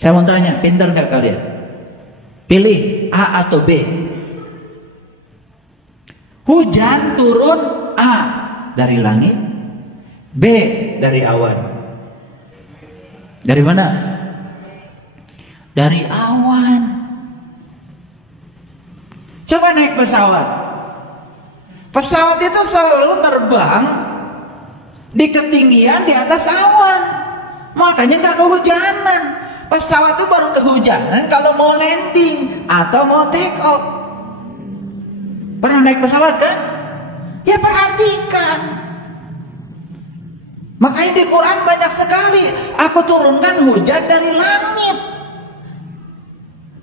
Saya mau tanya, pintar gak kalian? Pilih A atau B. Hujan turun A dari langit, B dari awan. Dari mana? Dari awan. Coba naik pesawat. Pesawat itu selalu terbang di ketinggian di atas awan. Makanya gak kehujanan. Pesawat itu baru kehujanan kalau mau landing atau mau take off. Pernah naik pesawat kan? Ya perhatikan. Makanya di Quran banyak sekali, aku turunkan hujan dari langit.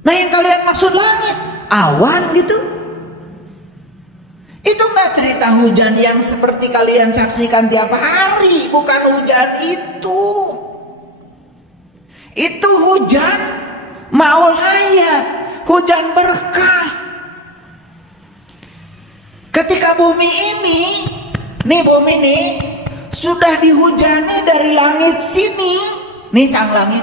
Nah yang kalian maksud langit, awan gitu. Itu gak cerita hujan yang seperti kalian saksikan tiap hari. Bukan hujan itu. Itu hujan maul hayat, hujan berkah. Ketika bumi ini, bumi ini sudah dihujani dari langit sini, nih sang langit.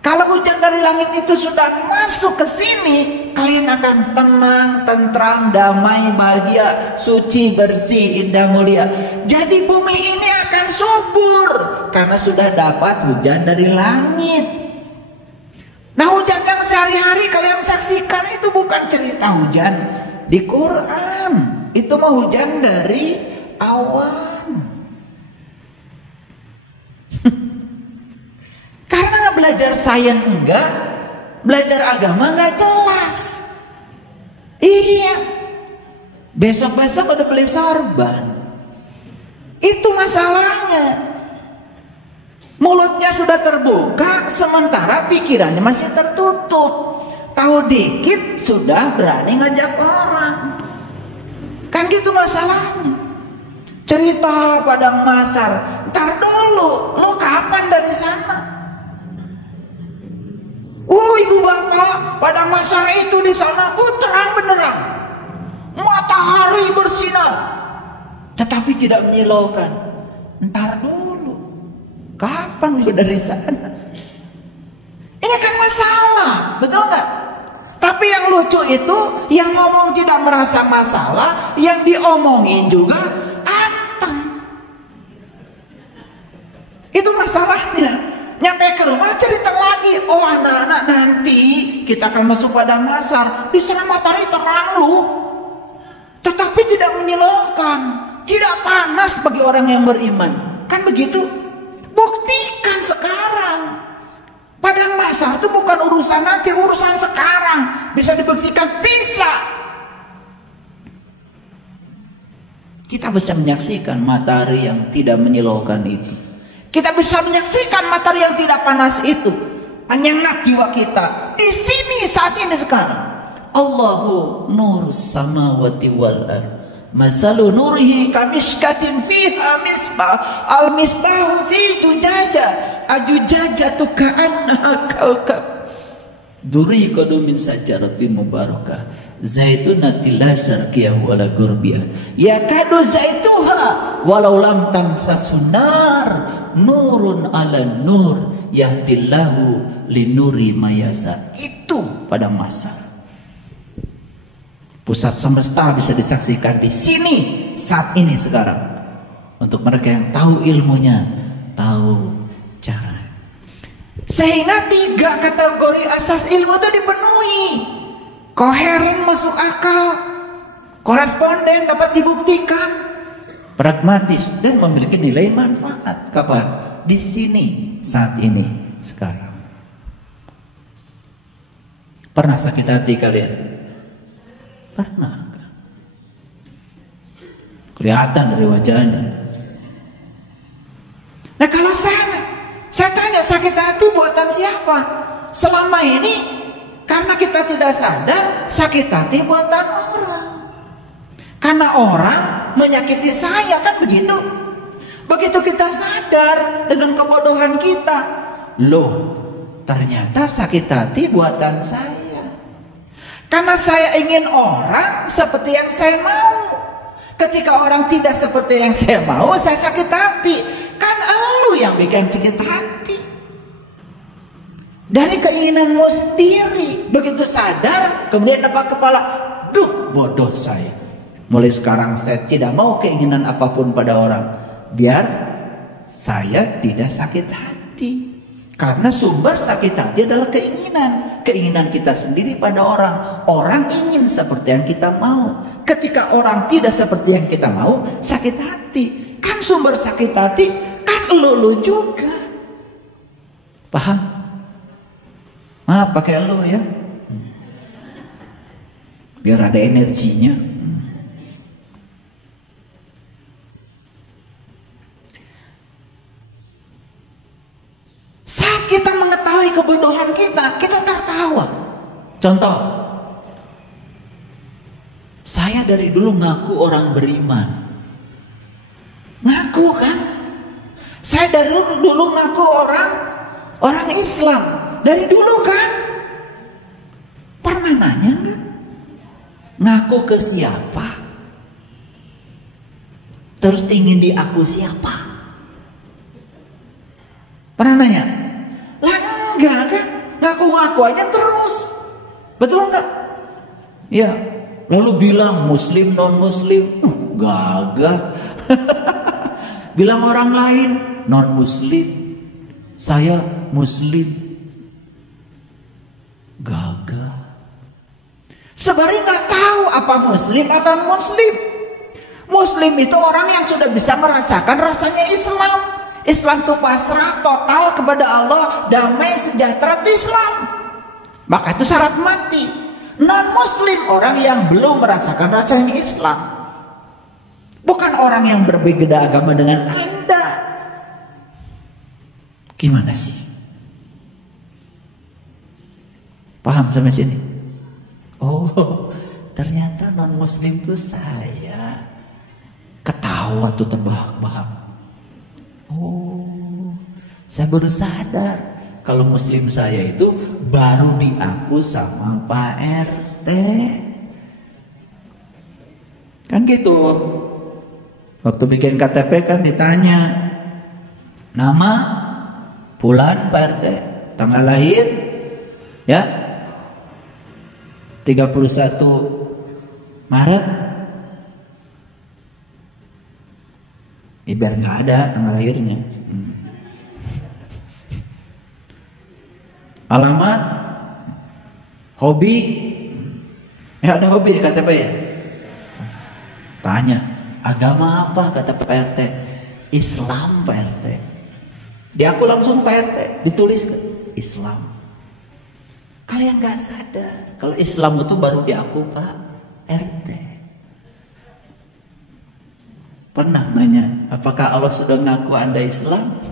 Kalau hujan dari langit itu sudah masuk ke sini, kalian akan tenang, tentram, damai, bahagia, suci, bersih, indah, mulia. Jadi bumi ini akan subur karena sudah dapat hujan dari langit. Nah hujan yang sehari-hari kalian saksikan itu bukan cerita hujan di Quran. Itu mah hujan dari awan. Karena belajar sains enggak, belajar agama enggak jelas. Iya. Besok-besok udah beli sorban. Itu masalahnya. Mulutnya sudah terbuka, sementara pikirannya masih tertutup. Tahu dikit sudah berani ngajak orang. Kan gitu masalahnya. Cerita Padang Masar, ntar dulu, lo kapan dari sana? Ibu bapak, Padang Masar itu di sana, terang benderang, matahari bersinar, tetapi tidak menyilaukan. Ntar dulu, kapan lo dari sana? Ini kan masalah, betul nggak? Tapi yang lucu itu, yang ngomong tidak merasa masalah, yang diomongin juga anteng. Itu masalahnya. Nyampe ke rumah cerita lagi, oh anak-anak nanti kita akan masuk Padang Masar, di sana matahari terang lu, tetapi tidak menyilaukan, tidak panas bagi orang yang beriman. Kan begitu? Buktikan sekarang. Padang Masar itu bukan urusan nanti, urusan sekarang. Bisa dibuktikan, bisa. Kita bisa menyaksikan matahari yang tidak menyilaukan itu. Kita bisa menyaksikan matahari yang tidak panas itu. Menyengat jiwa kita. Di sini saat ini sekarang. Allahu nurus samawati wal ardh. Masalu nurihi kamishkatin fiha misbah. Al misbahu fi tujaja. Ajujajatu ka'annaha kaukab. Duriqadu min sajaratin mubarakah. Zaitunatil la syarqiyah wala gurbiyah. Yakadu zaituha walau lam tamsasun nar. Nurun ala nur yahdillahu linuri mayasa. Itu pada masa pusat semesta bisa disaksikan di sini saat ini sekarang. Untuk mereka yang tahu ilmunya, tahu cara. Sehingga 3 kategori asas ilmu itu dipenuhi. Koheren, masuk akal, koresponden, dapat dibuktikan, pragmatis, dan memiliki nilai manfaat. Kapan? Di sini, saat ini, sekarang. Pernah sakit hati kalian? Pernah. Kelihatan dari wajahnya. Nah kalau saya tanya, sakit hati buatan siapa? Selama ini karena kita tidak sadar, sakit hati buatan orang. Karena orang menyakiti saya, kan begitu. Begitu kita sadar dengan kebodohan kita, loh, ternyata sakit hati buatan saya. Karena saya ingin orang seperti yang saya mau. Ketika orang tidak seperti yang saya mau, saya sakit hati. Kan elu yang bikin sakit hati. Dari keinginanmu sendiri. Begitu sadar, kemudian nebak kepala, duh bodoh saya. Mulai sekarang saya tidak mau keinginan apapun pada orang. Biar saya tidak sakit hati. Karena sumber sakit hati adalah keinginan. Keinginan kita sendiri pada orang. Orang ingin seperti yang kita mau. Ketika orang tidak seperti yang kita mau, sakit hati. Kan sumber sakit hati kan lu juga. Paham? Maaf pakai lu ya. Biar ada energinya. Saat kita mengetahui kebodohan kita tertawa. Contoh, saya dari dulu ngaku orang beriman. Ngaku kan? Saya dari dulu ngaku orang Islam. Dari dulu kan? Pernah nanya enggak? Ngaku ke siapa? Terus ingin diaku siapa? Pernah nanya? Lah enggak kan? Ngaku-ngaku aja terus. Betul enggak? Ya. Lalu bilang muslim non muslim. Gagah. Bilang orang lain non muslim. Saya muslim. Gagah. Sebenarnya nggak tahu apa muslim atau muslim. Muslim itu orang yang sudah bisa merasakan rasanya Islam. Islam itu pasrah total kepada Allah, damai sejahtera itu Islam. Maka itu syarat mati. Non muslim orang yang belum merasakan rasanya Islam. Bukan orang yang berbeda agama dengan Anda. Gimana sih? Paham sampai sini? Oh, ternyata non muslim itu saya. Ketawa tuh terbahak-bahak. Oh, saya baru sadar kalau muslim saya itu baru diaku sama Pak RT. Kan gitu. Waktu bikin KTP kan ditanya nama, bulan Pak RT, tanggal lahir, ya 31 Maret. Biar nggak ada tanggal lahirnya. Alamat, hobi, ya ada hobi di KTP ya. Tanya, agama apa? Kata Pak RT, Islam Pak RT. Diaku langsung Pak RT, ditulis Islam. Kalian nggak sadar kalau Islam itu baru diaku Pak RT. Pernah nanya, apakah Allah sudah ngaku Anda Islam?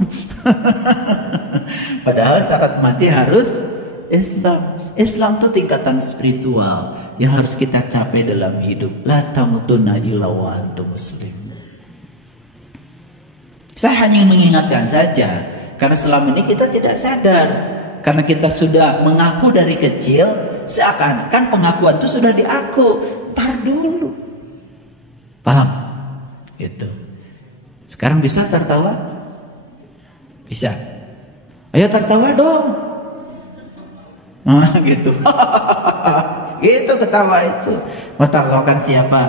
Padahal syarat mati harus Islam. Islam itu tingkatan spiritual yang harus kita capai dalam hidup. La tamutunna illa wa antum muslimun. Saya hanya mengingatkan saja, karena selama ini kita tidak sadar. Karena kita sudah mengaku dari kecil, seakan-akan pengakuan itu sudah diaku. Tar dulu. Paham? Gitu. Sekarang bisa tertawa? Bisa. Ayo tertawa dong. Nah, gitu. Gitu ketawa itu. Mentertawakan siapa?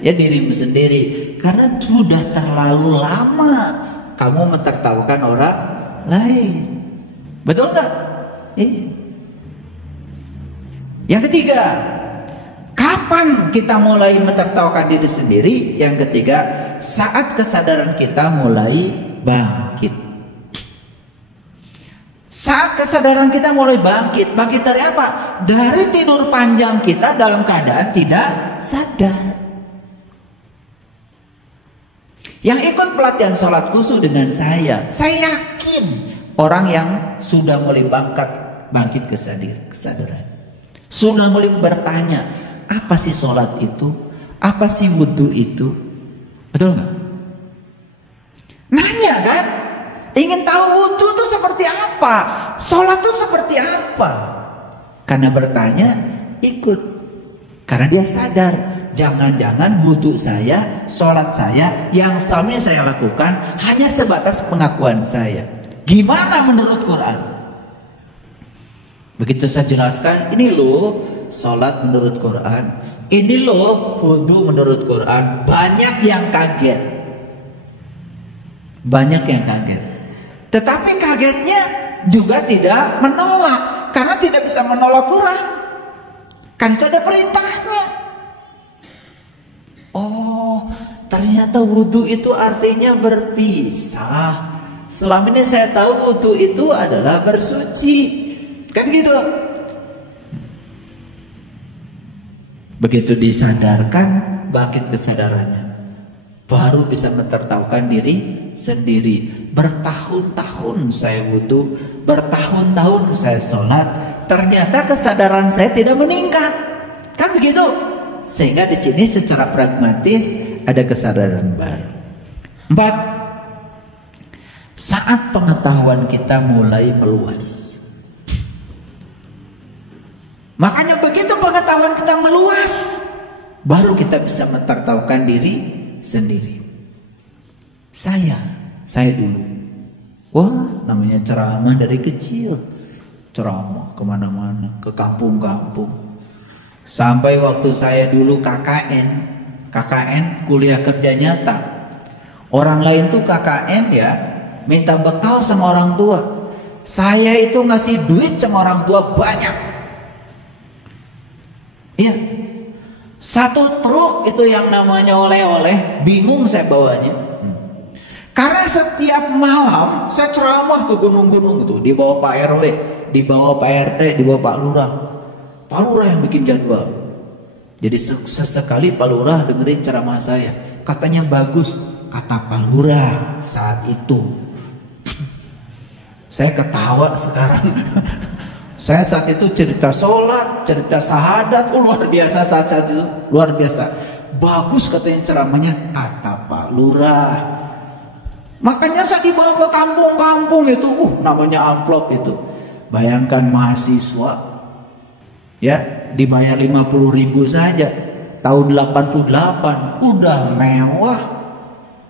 Ya dirimu sendiri. Karena sudah terlalu lama kamu mentertawakan orang lain. Betul nggak? Yang ketiga, kapan kita mulai mentertawakan diri sendiri? Yang ketiga, saat kesadaran kita mulai bangkit. Saat kesadaran kita mulai bangkit. Bangkit dari apa? Dari tidur panjang kita dalam keadaan tidak sadar. Yang ikut pelatihan sholat khusyuk dengan saya yakin orang yang sudah mulai bangkit kesadaran. Sudah mulai bertanya, apa sih sholat itu? Apa sih wudhu itu? Betul nggak? Nanya kan? Ingin tahu wudhu itu seperti apa? Sholat itu seperti apa? Karena bertanya, ikut. Karena dia sadar, jangan-jangan wudhu saya, sholat saya, yang selama ini saya lakukan hanya sebatas pengakuan saya. Gimana menurut Quran? Begitu saya jelaskan, ini loh sholat menurut Quran, ini loh wudhu menurut Quran, banyak yang kaget. Banyak yang kaget. Tetapi kagetnya juga tidak menolak, karena tidak bisa menolak Quran. Kan itu ada perintahnya. Oh, ternyata wudhu itu artinya berpisah. Selama ini saya tahu wudhu itu adalah bersuci. Kan gitu. Begitu disadarkan, bangkit kesadarannya, baru bisa mentertawakan diri sendiri. Bertahun-tahun saya wudhu, bertahun-tahun saya sholat, ternyata kesadaran saya tidak meningkat. Kan begitu. Sehingga di sini secara pragmatis ada kesadaran baru. 4. Saat pengetahuan kita mulai meluas. Makanya begitu pengetahuan kita meluas, baru kita bisa mentertawakan diri sendiri. Saya dulu, wah, namanya ceramah dari kecil, ceramah kemana-mana, ke kampung-kampung. Sampai waktu saya dulu KKN kuliah kerja nyata. Orang lain tuh KKN ya, minta bekal sama orang tua. Saya itu ngasih duit sama orang tua banyak. Iya, 1 truk itu yang namanya oleh-oleh, bingung saya bawanya. Karena setiap malam saya ceramah ke gunung-gunung itu, dibawa Pak RW, dibawa Pak RT, dibawa Pak Lurah. Pak Lurah yang bikin jadwal. Jadi sesekali Pak Lurah dengerin ceramah saya, katanya bagus, kata Pak Lurah saat itu. Saya ketawa sekarang. Saya saat itu cerita sholat, cerita syahadat, luar biasa saat itu, luar biasa. Bagus katanya ceramahnya, kata Pak Lurah. Makanya saya dibawa ke kampung-kampung itu, namanya amplop itu. Bayangkan mahasiswa, ya, dibayar 50.000 saja. Tahun 88, udah mewah.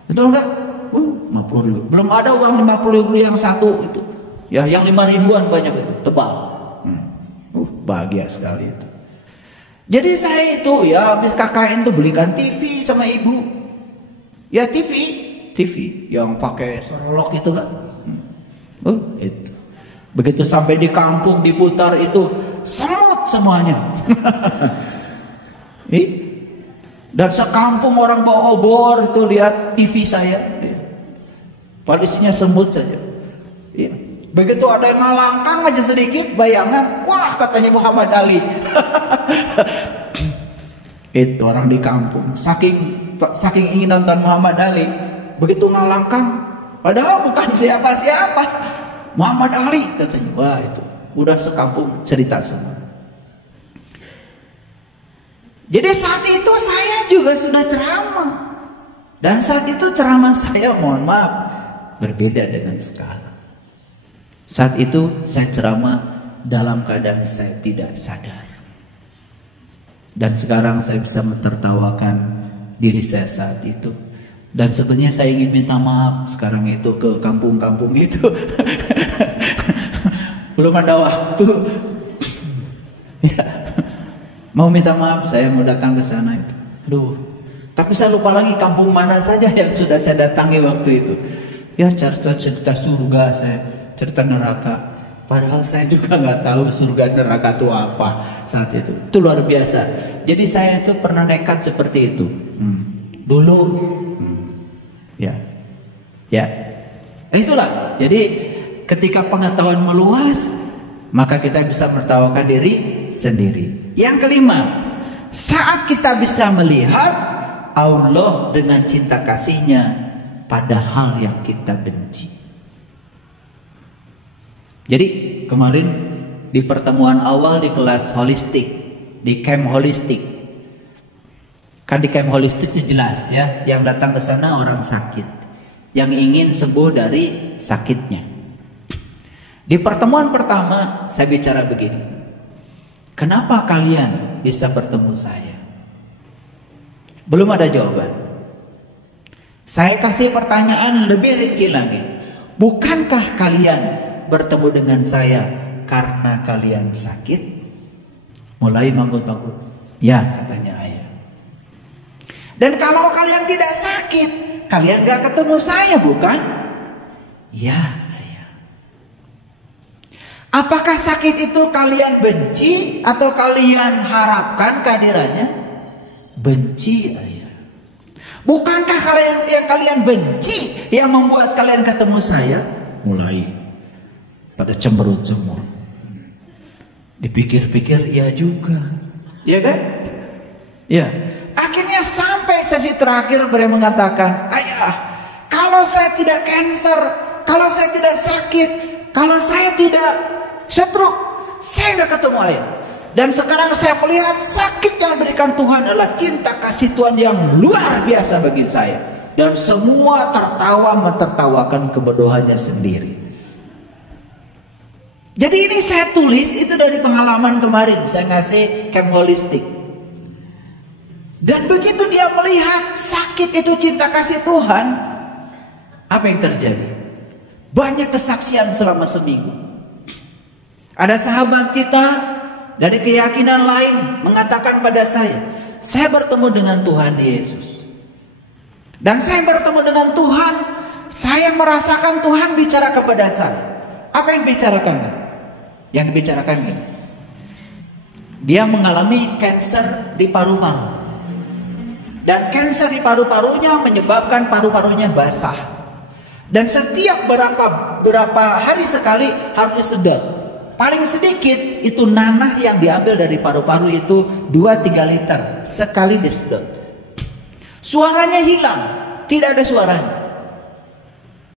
Betul enggak? 50.000. Belum ada uang 50.000 yang satu itu. Ya, yang 5.000-an banyak itu, tebal. Bahagia sekali itu. Jadi saya itu ya habis KKN tuh belikan TV sama ibu. Ya TV yang pakai serolok itu kan. Itu. Begitu sampai di kampung diputar itu semut semuanya. Dan sekampung orang bawa obor itu lihat TV saya. Palisinya semut saja. Iya. Begitu ada yang ngalangkang aja sedikit bayangan, wah katanya Muhammad Ali. Itu orang di kampung saking ingin nonton Muhammad Ali, begitu ngalangkang padahal bukan siapa-siapa, Muhammad Ali katanya. Wah, itu udah sekampung cerita semua. Jadi saat itu saya juga sudah ceramah, dan saat itu ceramah saya, mohon maaf, berbeda dengan sekarang. Saat itu saya ceramah dalam keadaan saya tidak sadar. Dan sekarang saya bisa mentertawakan diri saya saat itu. Dan sebenarnya saya ingin minta maaf sekarang itu ke kampung-kampung itu. Belum ada waktu. Ya. Mau minta maaf, saya mau datang ke sana itu. Aduh. Tapi saya lupa lagi kampung mana saja yang sudah saya datangi waktu itu. Ya, cerita surga saya, cerita neraka. Padahal saya juga nggak tahu surga neraka itu apa saat itu. Itu luar biasa. Jadi saya itu pernah nekat seperti itu. Dulu. Ya. Itulah. Jadi ketika pengetahuan meluas, maka kita bisa menertawakan diri sendiri. Yang kelima, saat kita bisa melihat Allah dengan cinta kasihnya pada hal yang kita benci. Jadi kemarin di pertemuan awal di kelas holistik, di camp holistik, kan di camp holistik itu jelas ya, yang datang ke sana orang sakit, yang ingin sembuh dari sakitnya. Di pertemuan pertama saya bicara begini, kenapa kalian bisa bertemu saya? Belum ada jawaban. Saya kasih pertanyaan lebih rinci lagi, bukankah kalian bertemu dengan saya karena kalian sakit mulai manggut-manggut? Ya, katanya ayah. Dan kalau kalian tidak sakit, kalian gak ketemu saya, bukan? Ya, ayah. Apakah sakit itu kalian benci atau kalian harapkan kehadirannya? Benci, ayah. Bukankah kalian benci yang membuat kalian ketemu saya? Mulai pada cemberut-cemberut. Dipikir-pikir, ya juga. Ya kan? Ya. Akhirnya sampai sesi terakhir beliau mengatakan, ayah, kalau saya tidak cancer, kalau saya tidak sakit, kalau saya tidak stroke, saya tidak ketemu ayah. Dan sekarang saya melihat sakit yang diberikan Tuhan adalah cinta kasih Tuhan yang luar biasa bagi saya. Dan semua tertawa mentertawakan kebodohannya sendiri. Jadi ini saya tulis itu dari pengalaman kemarin. Saya ngasih camp holistik. Dan begitu dia melihat sakit itu cinta kasih Tuhan, apa yang terjadi? Banyak kesaksian selama seminggu. Ada sahabat kita dari keyakinan lain mengatakan pada saya bertemu dengan Tuhan Yesus. Dan saya bertemu dengan Tuhan, saya merasakan Tuhan bicara kepada saya. Apa yang dibicarakan? Yang dibicarakan ini, dia mengalami kanker di paru-paru. Dan kanker di paru-parunya menyebabkan paru-parunya basah. Dan setiap berapa hari sekali harus disedot. Paling sedikit itu nanah yang diambil dari paru-paru itu 2-3 liter sekali disedot. Suaranya hilang, tidak ada suaranya.